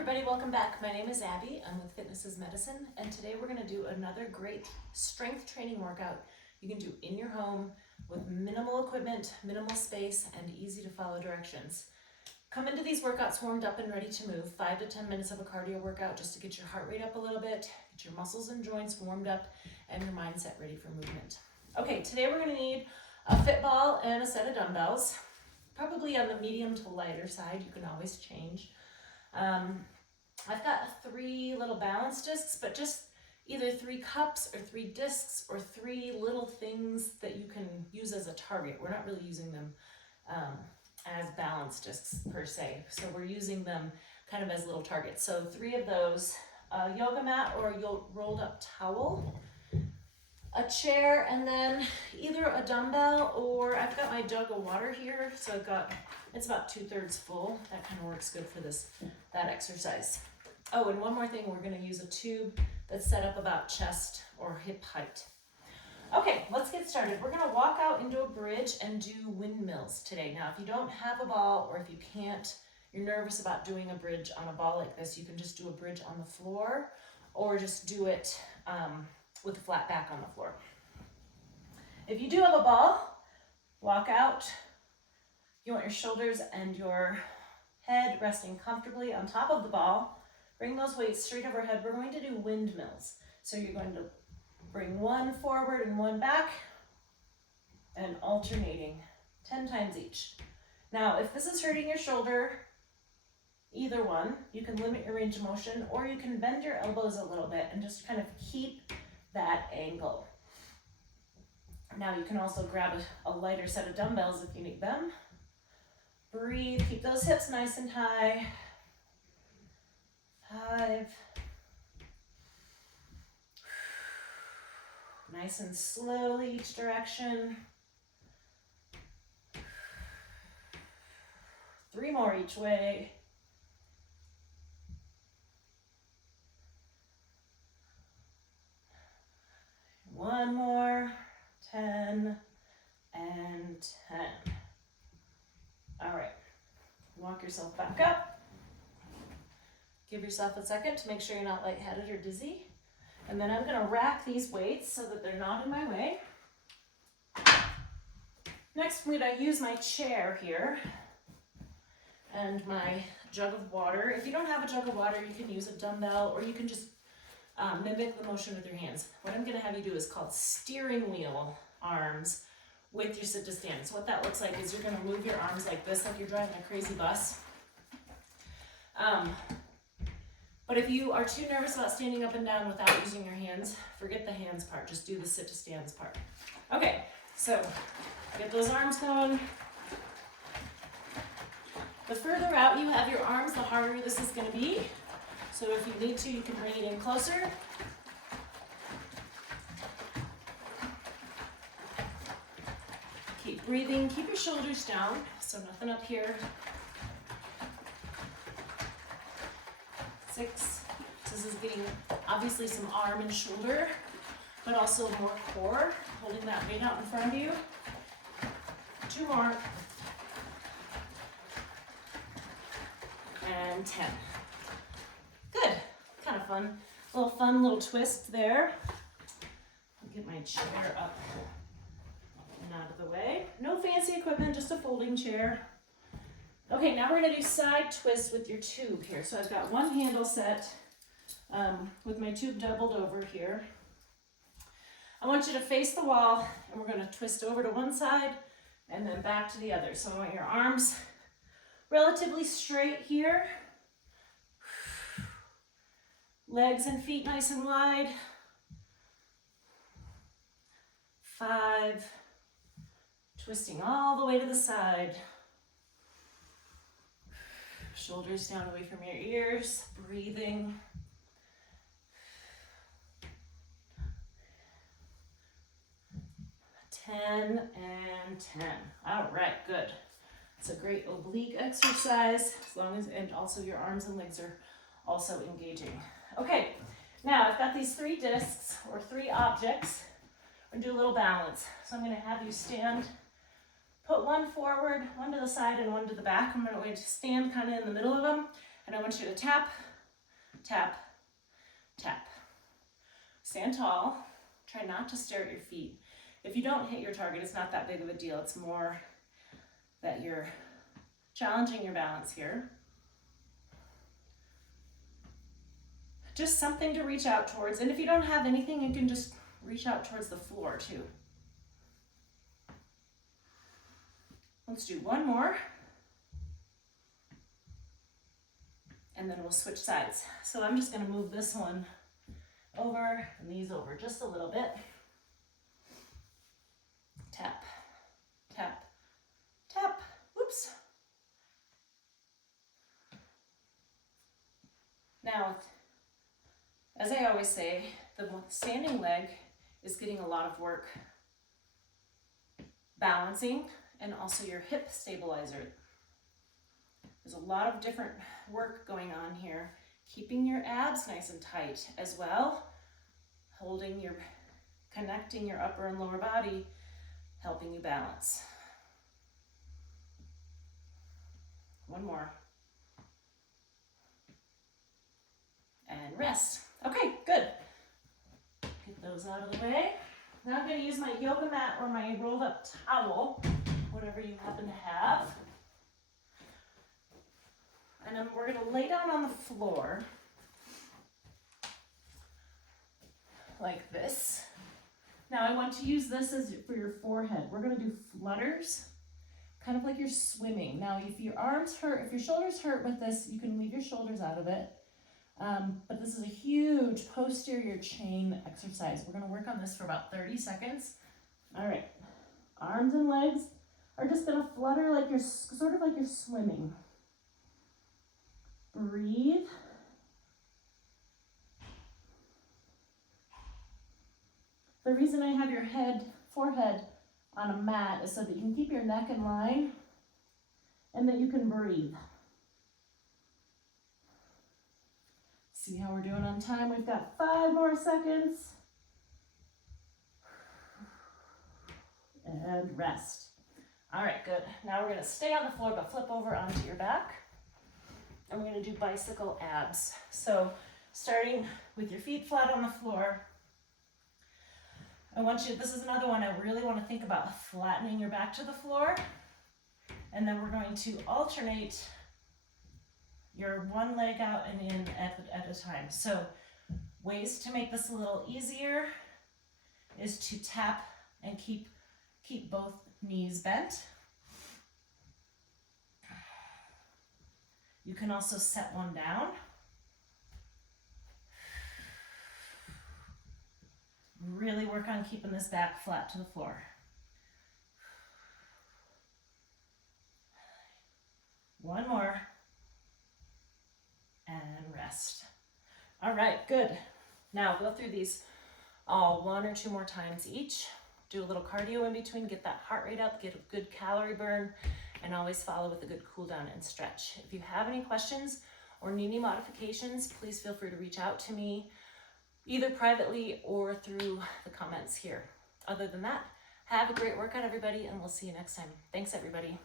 everybody, welcome back. My name is Abby. I'm with Fitness is Medicine, and today we're going to do another great strength training workout you can do in your home with minimal equipment, minimal space, and easy to follow directions. Come into these workouts warmed up and ready to move. 5 to 10 minutes of a cardio workout just to get your heart rate up a little bit, get your muscles and joints warmed up, and your mindset ready for movement. Okay, today we're going to need a fit ball and a set of dumbbells, probably on the medium to lighter side. You can always change. I've got 3 little balance discs, but just either 3 cups or 3 discs or 3 little things that you can use as a target. We're not really using them as balance discs per se, so we're using them kind of as little targets. So 3 of those, a yoga mat or a rolled up towel, a chair, and then either a dumbbell or I've got my jug of water here, so it's about 2/3 full. That kind of works good for that exercise. Oh, and one more thing, we're going to use a tube that's set up about chest or hip height. Okay, let's get started. We're going to walk out into a bridge and do windmills today. Now, if you don't have a ball or if you can't, you're nervous about doing a bridge on a ball like this, you can just do a bridge on the floor or just do it with a flat back on the floor. If you do have a ball, walk out. You want your shoulders and your head resting comfortably on top of the ball. Bring those weights straight overhead. We're going to do windmills. So you're going to bring one forward and one back and alternating 10 times each. Now, if this is hurting your shoulder, either one, you can limit your range of motion or you can bend your elbows a little bit and just kind of keep that angle. Now you can also grab a lighter set of dumbbells if you need them. Breathe, keep those hips nice and high. 5. Nice and slowly each direction. 3 more each way. 1 more, 10, and 10. All right, walk yourself back up. Give yourself a second to make sure you're not lightheaded or dizzy. And then I'm gonna rack these weights so that they're not in my way. Next, I'm gonna use my chair here and my jug of water. If you don't have a jug of water, you can use a dumbbell or you can just mimic the motion with your hands. What I'm gonna have you do is called steering wheel arms with your sit to stand. So what that looks like is you're gonna move your arms like this, like you're driving a crazy bus. But if you are too nervous about standing up and down without using your hands, forget the hands part, just do the sit to stands part. Okay, so get those arms going. The further out you have your arms, the harder this is gonna be. So if you need to, you can bring it in closer. Keep breathing, keep your shoulders down, so nothing up here. 6, this is getting obviously some arm and shoulder, but also more core, holding that weight out in front of you. 2 more. And 10. Good, kind of fun. Little twist there. I'll get my chair up and out of the way. No fancy equipment, just a folding chair. Okay, now we're gonna do side twists with your tube here. So I've got one handle set with my tube doubled over here. I want you to face the wall and we're gonna twist over to one side and then back to the other. So I want your arms relatively straight here. Legs and feet nice and wide. 5, twisting all the way to the side. Shoulders down away from your ears, breathing. 10 and 10. All right, good. It's a great oblique exercise, and also your arms and legs are also engaging. Okay, now I've got these 3 discs or 3 objects. We're gonna do a little balance. So I'm gonna have you stand, put one forward, one to the side, and one to the back. I'm going to stand kind of in the middle of them, and I want you to tap tap, tap. Stand tall. Try not to stare at your feet. If you don't hit your target, it's not that big of a deal. It's more that you're challenging your balance here. Just something to reach out towards. And if you don't have anything, you can just reach out towards the floor too. Let's do one more. And then we'll switch sides. So I'm just going to move this one over and these over just a little bit. Tap, tap, tap. Oops. Now, as I always say, the standing leg is getting a lot of work balancing and also your hip stabilizer. There's a lot of different work going on here. Keeping your abs nice and tight as well. Connecting your upper and lower body, helping you balance. One more. And rest. Okay, good. Get those out of the way. Now I'm going to use my yoga mat or my rolled up towel, whatever you happen to have. And then we're going to lay down on the floor like this. Now I want to use this as for your forehead. We're going to do flutters, kind of like you're swimming. Now if your arms hurt, if your shoulders hurt with this, you can leave your shoulders out of it. But this is a huge posterior chain exercise. We're going to work on this for about 30 seconds. All right, arms and legs are just going to flutter like you're sort of like you're swimming. Breathe. The reason I have your forehead on a mat is so that you can keep your neck in line and that you can breathe. See how we're doing on time? We've got 5 more seconds. And rest. All right, good. Now we're going to stay on the floor but flip over onto your back. And we're going to do bicycle abs. So starting with your feet flat on the floor, this is another one I really want to think about flattening your back to the floor. And then we're going to alternate your one leg out and in at a time. So ways to make this a little easier is to tap and keep both knees bent. You can also set one down. Really work on keeping this back flat to the floor. One more. And rest. All right, good. Now go through these all 1 or 2 more times each. Do a little cardio in between, get that heart rate up, get a good calorie burn, and always follow with a good cool down and stretch. If you have any questions or need any modifications, please feel free to reach out to me either privately or through the comments here. Other than that, have a great workout, everybody, and we'll see you next time. Thanks, everybody.